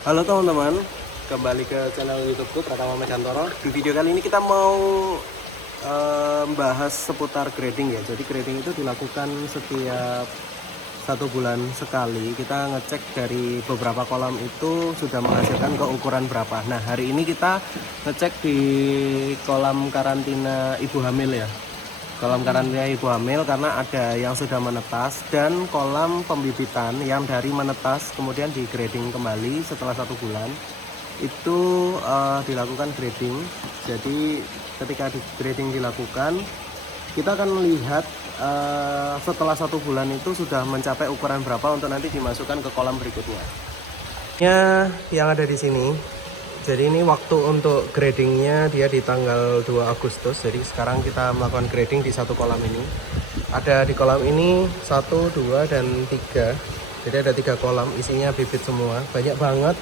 Halo teman-teman, kembali ke channel YouTubeku Pratama Mejantoro. Di video kali ini kita mau membahas seputar grading ya. Jadi grading itu dilakukan setiap 1 bulan sekali. Kita ngecek dari beberapa kolam itu sudah menghasilkan keukuran berapa. Nah, hari ini kita ngecek di kolam karantina ibu hamil ya. Kolam karantina ibu hamil karena ada yang sudah menetas, dan kolam pembibitan yang dari menetas kemudian di grading kembali setelah 1 bulan itu dilakukan grading. Jadi ketika di grading dilakukan, kita akan melihat setelah 1 bulan itu sudah mencapai ukuran berapa untuk nanti dimasukkan ke kolam berikutnya. Yang ada di sini. Jadi ini waktu untuk gradingnya dia di tanggal 2 Agustus. Jadi sekarang kita melakukan grading di satu kolam ini. Ada di kolam ini 1, 2, dan 3. Jadi ada 3 kolam, isinya bibit semua. Banyak banget.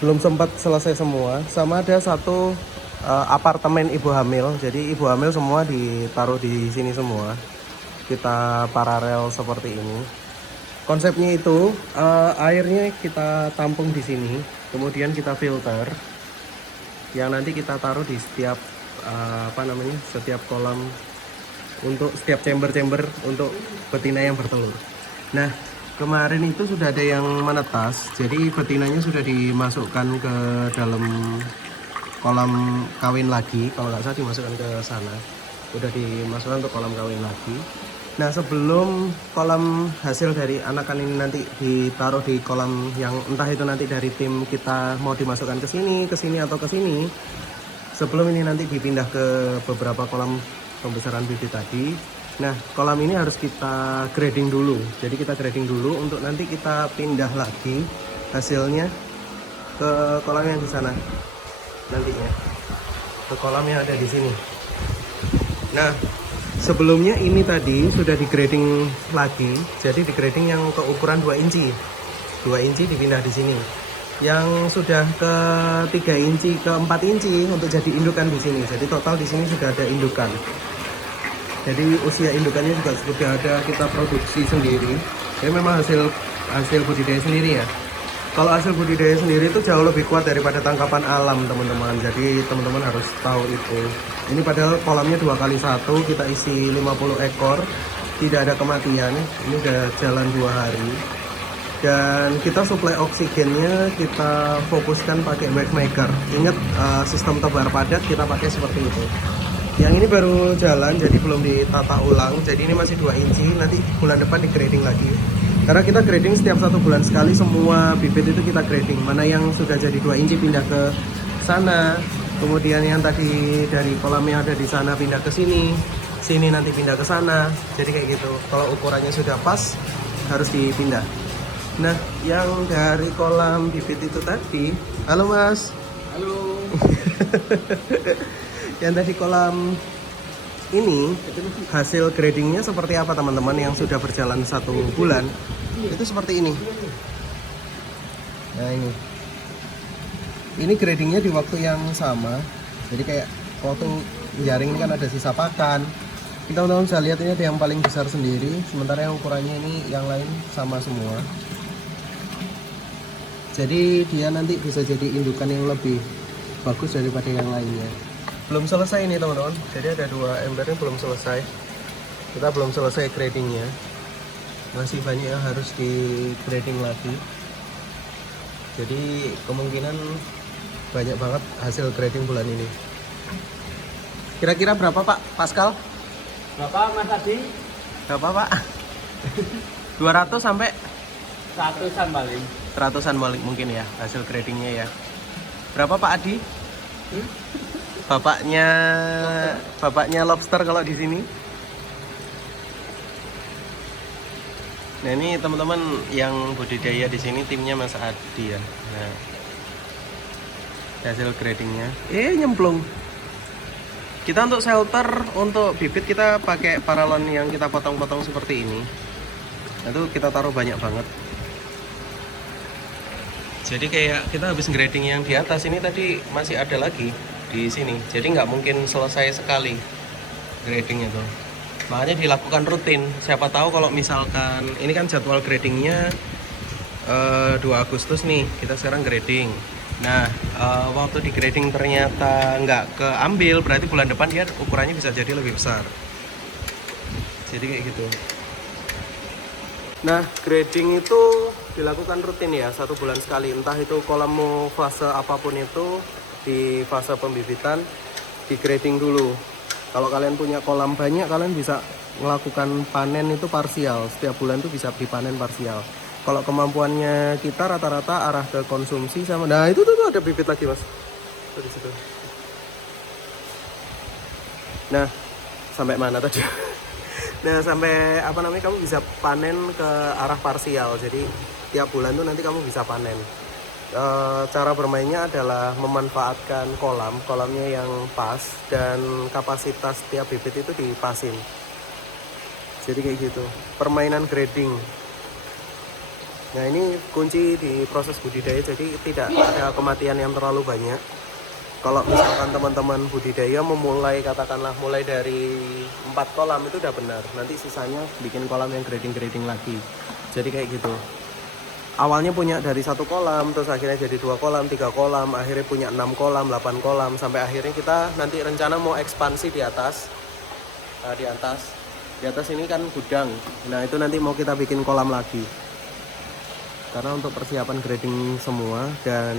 Belum sempat selesai semua. Sama ada satu apartemen ibu hamil. Jadi ibu hamil semua ditaruh di sini semua. Kita paralel seperti ini. Konsepnya itu airnya kita tampung di sini, kemudian kita filter, yang nanti kita taruh di setiap setiap kolam, untuk setiap chamber untuk betina yang bertelur. Nah, kemarin itu sudah ada yang menetas, jadi betinanya sudah dimasukkan ke dalam kolam kawin lagi, kalau nggak salah dimasukkan ke sana, udah dimasukkan untuk kolam kawin lagi. Nah, sebelum kolam hasil dari anakan ini nanti ditaruh di kolam yang entah itu nanti dari tim kita mau dimasukkan ke sini atau ke sini, sebelum ini nanti dipindah ke beberapa kolam pembesaran bibit tadi. Nah, kolam ini harus kita grading dulu. Jadi kita grading dulu untuk nanti kita pindah lagi hasilnya ke kolam yang di sana nantinya, ke kolam yang ada di sini. Nah, sebelumnya ini tadi sudah di grading lagi, jadi di grading yang ke ukuran 2 inci. 2 inci dipindah di sini. Yang sudah ke 3 inci, ke 4 inci untuk jadi indukan di sini. Jadi total di sini sudah ada indukan. Jadi usia indukannya juga sudah ada kita produksi sendiri. Jadi memang hasil budidaya sendiri ya. Kalau hasil budidaya sendiri itu jauh lebih kuat daripada tangkapan alam, teman-teman. Jadi teman-teman harus tahu itu. Ini padahal kolamnya 2x1, kita isi 50 ekor, tidak ada kematian. Ini udah jalan 2 hari. Dan kita suplai oksigennya kita fokuskan pakai wax maker. Ingat, sistem tebar padat kita pakai seperti itu. Yang ini baru jalan, jadi belum ditata ulang. Jadi ini masih 2 inci, nanti bulan depan di grading lagi. Karena kita grading setiap 1 bulan sekali, semua bibit itu kita grading. Mana yang sudah jadi 2 inci pindah ke sana, kemudian yang tadi dari kolam yang ada di sana pindah ke sini, sini nanti pindah ke sana. Jadi kayak gitu. Kalau ukurannya sudah pas, harus dipindah. Nah, yang dari kolam bibit itu tadi, halo Mas. Halo. Yang tadi kolam ini hasil gradingnya seperti apa teman-teman yang sudah berjalan 1 bulan? Itu seperti ini. Nah, ini gradingnya di waktu yang sama. Jadi kayak waktu jaring ini kan ada sisa pakan. Kita teman-teman bisa lihat ini ada yang paling besar sendiri, sementara yang ukurannya ini yang lain sama semua. Jadi dia nanti bisa jadi indukan yang lebih bagus daripada yang lainnya. Belum selesai ini teman-teman, jadi ada 2 ember yang belum selesai. Kita belum selesai gradingnya, masih banyak yang harus di grading lagi. Jadi kemungkinan banyak banget hasil grading bulan ini. Kira-kira berapa Pak Pascal? Berapa Mas Adi? Berapa Pak? 200 sampai 100-an paling. 100-an mungkin ya hasil gradingnya ya. Berapa Pak Adi? Bapaknya lobster kalau di sini. Nah, ini teman-teman yang budidaya di sini timnya Mas Adi ya. Nah, hasil gradingnya. Nyemplung. Kita untuk shelter untuk bibit kita pakai paralon yang kita potong-potong seperti ini. Itu kita taruh banyak banget. Jadi kayak kita habis grading yang di atas ini tadi masih ada lagi di sini, jadi nggak mungkin selesai sekali grading itu. Makanya dilakukan rutin. Siapa tahu kalau misalkan ini kan jadwal gradingnya 2 Agustus nih, kita sekarang grading. Nah, waktu di grading ternyata nggak keambil, berarti bulan depan dia ukurannya bisa jadi lebih besar. Jadi kayak gitu. Nah, grading itu dilakukan rutin ya, 1 bulan sekali. Entah itu kolammu fase apapun itu, di fase pembibitan, di grading dulu. Kalau kalian punya kolam banyak, kalian bisa melakukan panen itu parsial. Setiap bulan itu bisa dipanen parsial. Kalau kemampuannya kita rata-rata arah ke konsumsi sama. Nah, itu tuh ada bibit lagi, Mas. Tuh di situ. Nah, sampai mana tadi? Nah, sampai apa namanya, kamu bisa panen ke arah parsial. Jadi tiap bulan tuh nanti kamu bisa panen. Cara bermainnya adalah memanfaatkan kolamnya yang pas dan kapasitas tiap bibit itu dipasin. Jadi kayak gitu. Permainan grading. Nah, ini kunci di proses budidaya, jadi tidak ada kematian yang terlalu banyak. Kalau misalkan teman-teman budidaya memulai, katakanlah mulai dari 4 kolam itu udah benar. Nanti sisanya bikin kolam yang grading-grading lagi. Jadi kayak gitu. Awalnya punya dari 1 kolam, terus akhirnya jadi 2 kolam, 3 kolam, akhirnya punya 6 kolam, 8 kolam, sampai akhirnya kita nanti rencana mau ekspansi di atas. Nah, di atas ini kan gudang. Nah, itu nanti mau kita bikin kolam lagi. Karena untuk persiapan grading semua, dan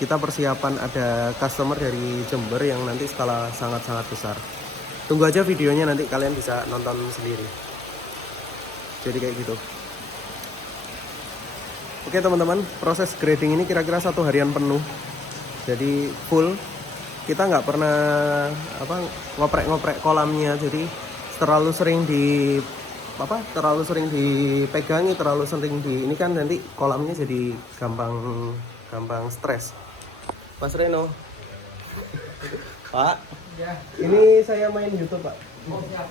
kita persiapan ada customer dari Jember yang nanti skala sangat-sangat besar. Tunggu aja videonya, nanti kalian bisa nonton sendiri. Jadi kayak gitu. Oke teman-teman, proses grading ini kira-kira 1 harian penuh. Jadi full. Kita nggak pernah ngoprek-ngoprek kolamnya. Jadi terlalu sering dipegangi, terlalu sering ini kan nanti kolamnya jadi gampang stres. Mas Reno. Pak, Ya. ini saya main YouTube, Pak. Oh, siap.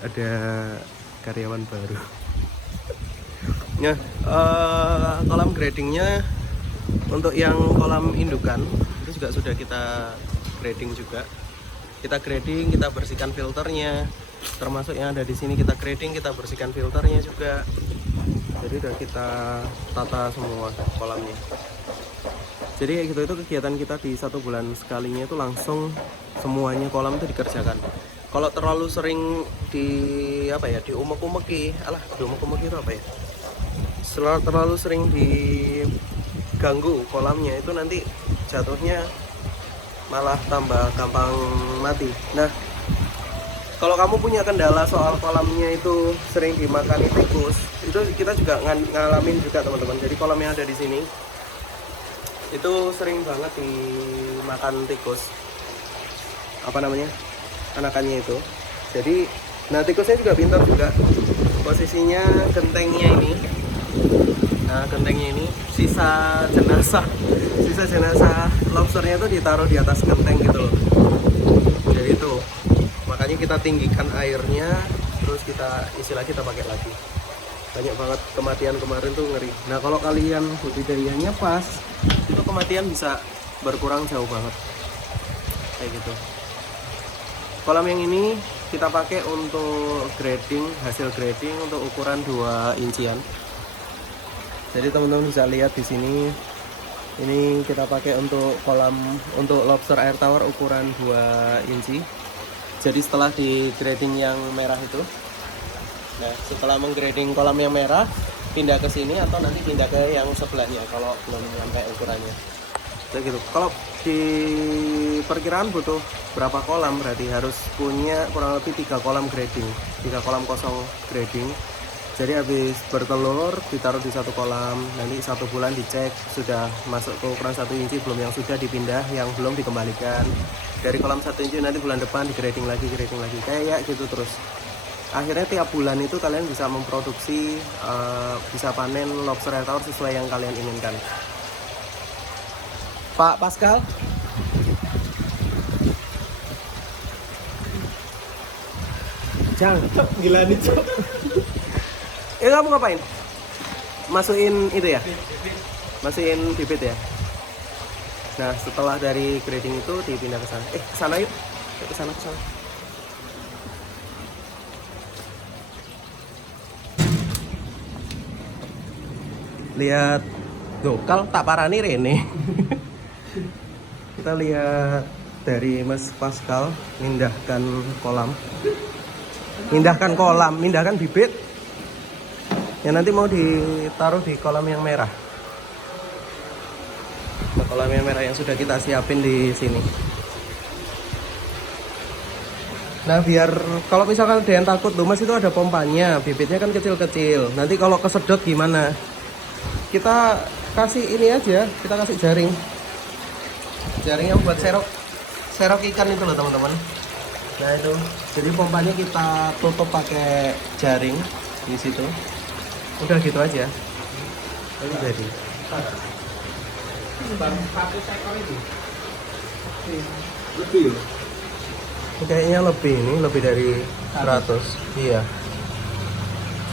Ada karyawan baru. Nah, kolam gradingnya untuk yang kolam indukan itu juga sudah kita grading juga. Kita grading, kita bersihkan filternya, termasuk yang ada di sini kita grading, kita bersihkan filternya juga. Jadi udah kita tata semua kolamnya. Jadi kayak gitu, itu kegiatan kita di 1 bulan sekalinya itu langsung semuanya kolam itu dikerjakan. Kalau terlalu sering diumek-umeki, diumek-umeki itu apa ya? Terlalu sering diganggu kolamnya, itu nanti jatuhnya malah tambah gampang mati. Nah, kalau kamu punya kendala soal kolamnya itu sering dimakani tikus, itu kita juga ngalamin juga teman-teman. Jadi kolam yang ada di sini itu sering banget dimakan tikus. Anakannya itu. Jadi, nah tikusnya juga pintar juga. Posisinya gentengnya ini. Nah, gentengnya ini sisa jenazah lobsternya itu ditaruh di atas genteng gitu loh. Jadi itu makanya kita tinggikan airnya, terus kita isi lagi, kita pakai lagi. Banyak banget kematian kemarin tuh, ngeri. Nah, kalau kalian budidayanya pas, itu kematian bisa berkurang jauh banget. Kayak gitu. Kolam yang ini kita pakai untuk grading, hasil grading untuk ukuran 2 incian. Jadi teman-teman bisa lihat di sini, ini kita pakai untuk kolam untuk lobster air tawar ukuran 2 inci. Jadi setelah di grading yang merah itu, nah setelah menggrading kolam yang merah, pindah ke sini atau nanti pindah ke yang sebelahnya kalau belum sampai ukurannya. Jadi gitu. Kalau di perkiraan butuh berapa kolam, berarti harus punya kurang lebih 3 kolam grading, 3 kolam kosong grading. Jadi habis bertelur ditaruh di 1 kolam, nanti 1 bulan dicek sudah masuk ke ukuran 1 inci belum, yang sudah dipindah, yang belum dikembalikan. Dari kolam 1 inci nanti bulan depan di grading lagi, kayak gitu terus. Akhirnya tiap bulan itu kalian bisa memproduksi, bisa panen lobster air tawar sesuai yang kalian inginkan. Pak Pascal, jangan gila nih cok. Kamu ngapain? Masukin itu ya? Masukin bibit ya? Nah, setelah dari grading itu dipindah ke sana. Ke sana yuk. Ke sana. lihat dokal tak parani Rene. Kita lihat dari Mas Pascal mindahkan bibit yang nanti mau ditaruh di kolam yang merah. Kolam yang merah yang sudah kita siapin di sini. Nah, biar kalau misalkan ada yang takut tuh Mas, itu ada pompanya, bibitnya kan kecil-kecil. Nanti kalau kesedot gimana? Kita kasih ini aja, kita kasih jaring. Jaring yang buat serok ikan itu loh teman-teman. Nah itu, jadi pompanya kita tutup pakai jaring di situ. Udah gitu aja. Ini jadi. Baru 1 ekor itu. Lebih ya? Kayaknya lebih dari 100. Iya.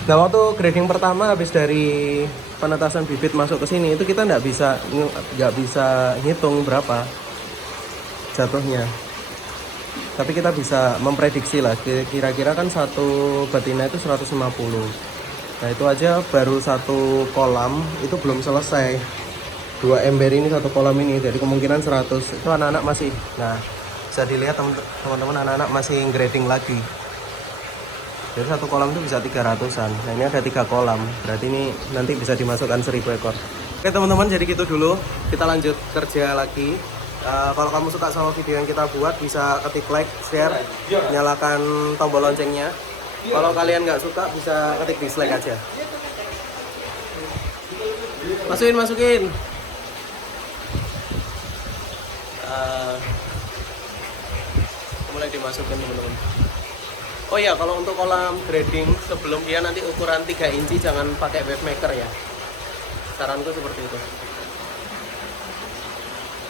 Nah, waktu grading pertama habis dari penetasan bibit masuk ke sini itu kita nggak bisa hitung berapa jatuhnya. Tapi kita bisa memprediksi lah, kira-kira kan satu betina itu 150. Nah, itu aja baru satu kolam itu belum selesai. 2 ember ini satu kolam ini, jadi kemungkinan 100. Itu anak-anak masih. Nah, bisa dilihat teman-teman, anak-anak masih grading lagi. Jadi satu kolam itu bisa 300-an. Nah, ini ada 3 kolam. Berarti ini nanti bisa dimasukkan 1000 ekor. Oke teman-teman, jadi gitu dulu. Kita lanjut kerja lagi. Kalau kamu suka sama video yang kita buat, bisa ketik like, share, nyalakan tombol loncengnya. Kalau kalian nggak suka, bisa ketik dislike aja. Masukin. Mulai dimasukin teman-teman. Oh ya, kalau untuk kolam grading sebelum dia nanti ukuran 3 inci jangan pakai wave maker ya. Saranku seperti itu.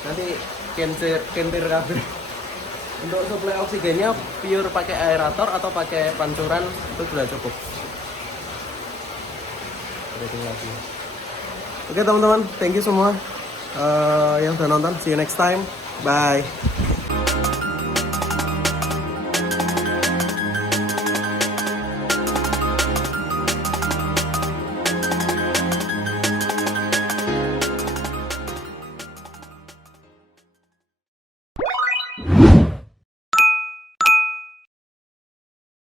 Nanti kentir kabel. Untuk suplai oksigennya pure pakai aerator atau pakai pancuran itu sudah cukup. Grading lagi. Oke teman-teman, thank you semua yang sudah nonton. See you next time. Bye.